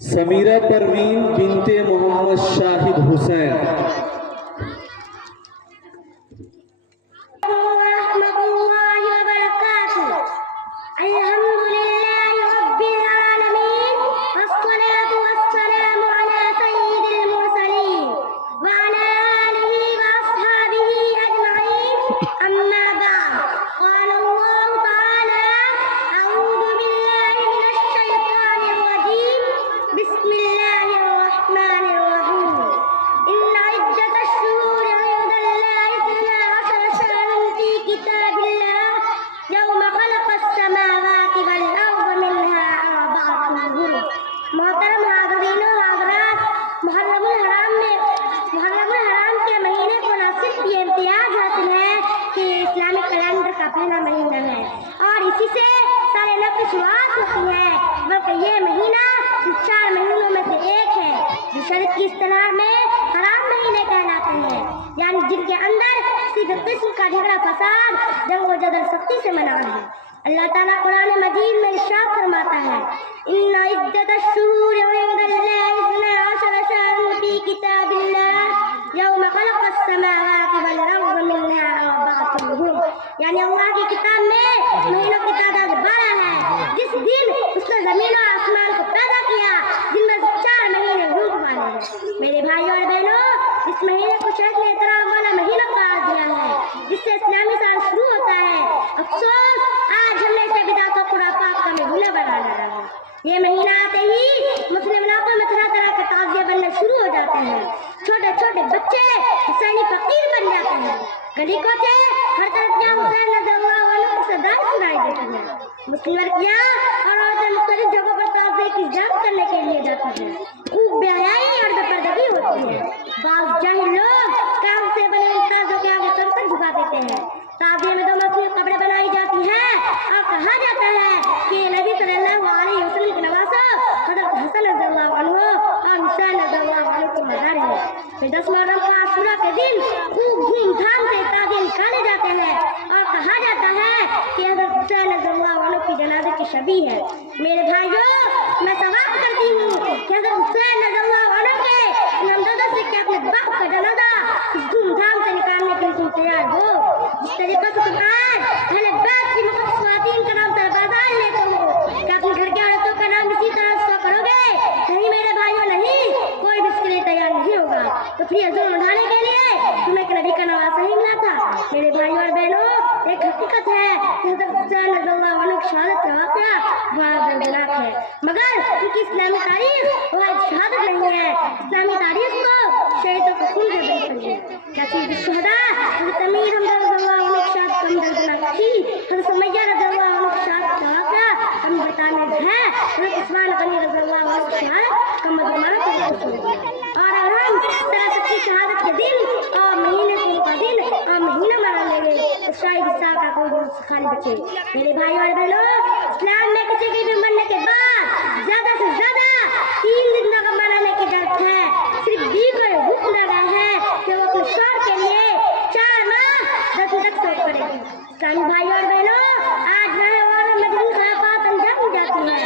समीरा परवीन बिनते मोहम्मद शाहिद हुसैन। मोहतरम हाज़रीन व हाज़रात, मुहर्रमुल हराम के महीने को न सिर्फ ये इम्तियाज हासिल है कि इस्लामिक कैलेंडर का पहला महीना है और इसी से सारे नब की शुरुआत होती है, बल्कि ये महीना 4 महीनों में से एक है जो शरीयत की इस्तिलाह में हराम महीने कहलाते हैं, यानी जिनके अंदर किसी भी किस्म का झगड़ा फसाद जंग व जदल सख्ती से मना है। अल्लाह ताला कुरान मजीद में इरशाद फरमाता है, इन्ना इद्दतश्शुहूरि इंदल्लाहि इस्ना अशरा शहरन फी किताबिल्लाह यौमा खलक़स समावाति वल अर्ज़ मिन्हा अर्बअतुन हुरुम, यानी अल्लाह की किताब में महीनों की तादाद 12 है। जिस दिन उसने जमीन और आसमान को पैदा किया, जिनमें से 4 महीने हुरुम वाले हैं। मेरे भाइयों और बहनों, इस महीने को शरीयत ने एहतराम वाला महीना करार दिया है, जिससे इस्लामी साल शुरू होता है। अफसोस आज हमने इसे बिदअत और खुराफात का महीना बना डाला है। ये महीना आते ही मुस्लिम इलाकों में तरह तरह के ताज़िये बनने शुरू हो जाते हैं। छोटे छोटे बच्चे हुसैनी फकीर बन जाते हैं। गली कोचे हर तरफ या हुसैन रज़ियल्लाहु अन्हु की सदाएं सुनाई देती हैं। मुस्लिम लड़कियां और औरतें मुख्तलिफ जगहों पर ताज़िये की जांच करने के लिए जाती हैं। खूब बेहयाई और बेपर्दगी होती है। बाज़ जाहिल लोग काम से बने ताज़ों के आगे सर पर झुका देते हैं। ताज़िये में 2 मखसूस कब्रें बनाई जाती हैं और कहा जाता है कि नबी सल्लल्लाहु अलैहि वसल्लम के नवासा हज़रत हसन रज़ियल्लाहु अन्हु और हुसैन रज़ियल्लाहु अन्हु की मज़ार है। फिर 10 मुहर्रम का आशूरा के दिन खूब धूमधाम से ताज़िये निकाले जाते हैं और कहा जाता है कि हज़रत हुसैन रज़ियल्लाहु अन्हु की जनाज़े की शबीह है। मेरे भाइयों, मैं सवाल करती हूँ कि हज़रत हुसैन रज़ियल्लाहु अन्हु के नामज़दा से क्या अपने बाप का जनाज़ा धूमधाम से निकालने के लिए तैयार हो? जिस तरीके से तुम आज अहले बैत की मुक़द्दस ख़वातीन का नाम सरबाज़ान लेते हो, क्या अपने घर के औरतों का नाम इसी तरह से करोगे? नहीं मेरे भाइयों, नहीं, कोई भी इसके लिए तैयार नहीं होगा। तो फिर ये जुल्म उठाने के लिए तुम्हें एक नबी का नवासा ही मिला था। मेरे भाइयों और बहनों, एक हकीकत है कि हज़रत हुसैन रज़ियल्लाहु अन्हु की शहादत का वाक़या बड़ा दर्दनाक है, मगर उनकी इस्लामी तारीख वो एक शहादत नहीं है। इस्लामी तारीख को शहीदों को खून से बरी करी है। क्या सैयद शुहदा हज़रत अमीर हमज़ा रज़ियल्लाहु अन्हु की शहादत कम दर्दनाक थी? हज़रत सुमैया रज़ियल्लाहु अन्हु की शहादत का वाक़या हम बताने हैं। हज़रत उस्मान गनी रज़ियल्लाहु अन्हु की शहादत कम दर्दनाक है। और अगर हम इस तरह सबकी शहादत के दिन और महीने का दिन और महीना मना लेंगे तो शायद इस साल का कोई दिन खाली बचे। मेरे भाइयों और बहनों, इस्लाम में किसी की भी मरने के बाद ज्यादा से ज्यादा 3 दिन का मनाने की जरूरत है। सिर्फ बीवी को हुक्म लगा है कि वो अपने शौहर के लिए 4 माह 10 दिन तक शौक करेगी। इस्लामी भाइयों और बहनों, आज नए और मजबूत खिलाफत अंजाम दी जाती है,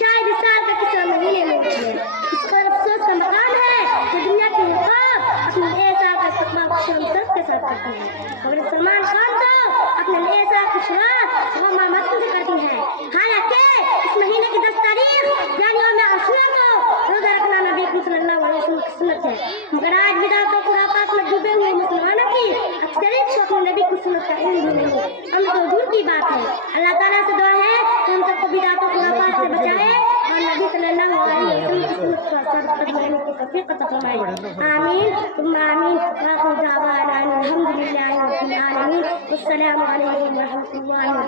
शायद इस साल के किसी महीने में होती है। इस पर अफसोस का मकाम है कि दुनिया की हुकूमत अपने नए साल का इस्तेमाल शमसत के साथ करती है। मगर सलमान खान तो अपने नए साल की शुरुआत गम मक्तू से करती है। हालांकि इस महीने की 10 तारीख यानी यौम आशूरा को रोजा रखना नबी सल्लल्लाहु अलैहि वसल्लम की सुन्नत है, मगर आज बिदअत और खुराफात में डूबे हुए मुसलमानों की अक्सरियत को अपने नबी की सुन्नत का इल्म भी नहीं है। हम तो दूर की बात है। अल्लाह ताला से दुआ है कि हम सबको बिदअत और खुराफात से बचाए और नबी सल्लल्लाहु अलैहि वसल्लम की सुन्नत पर सर रहने की तौफीक अता फरमाए। आमीन सुम्मा आमीन। आखिर दावाना अनिल हम्दुलिल्लाहि रब्बिल आलमीन। अस्सलामु अलैकुम व रहमतुल्लाहि व बरकातुहू।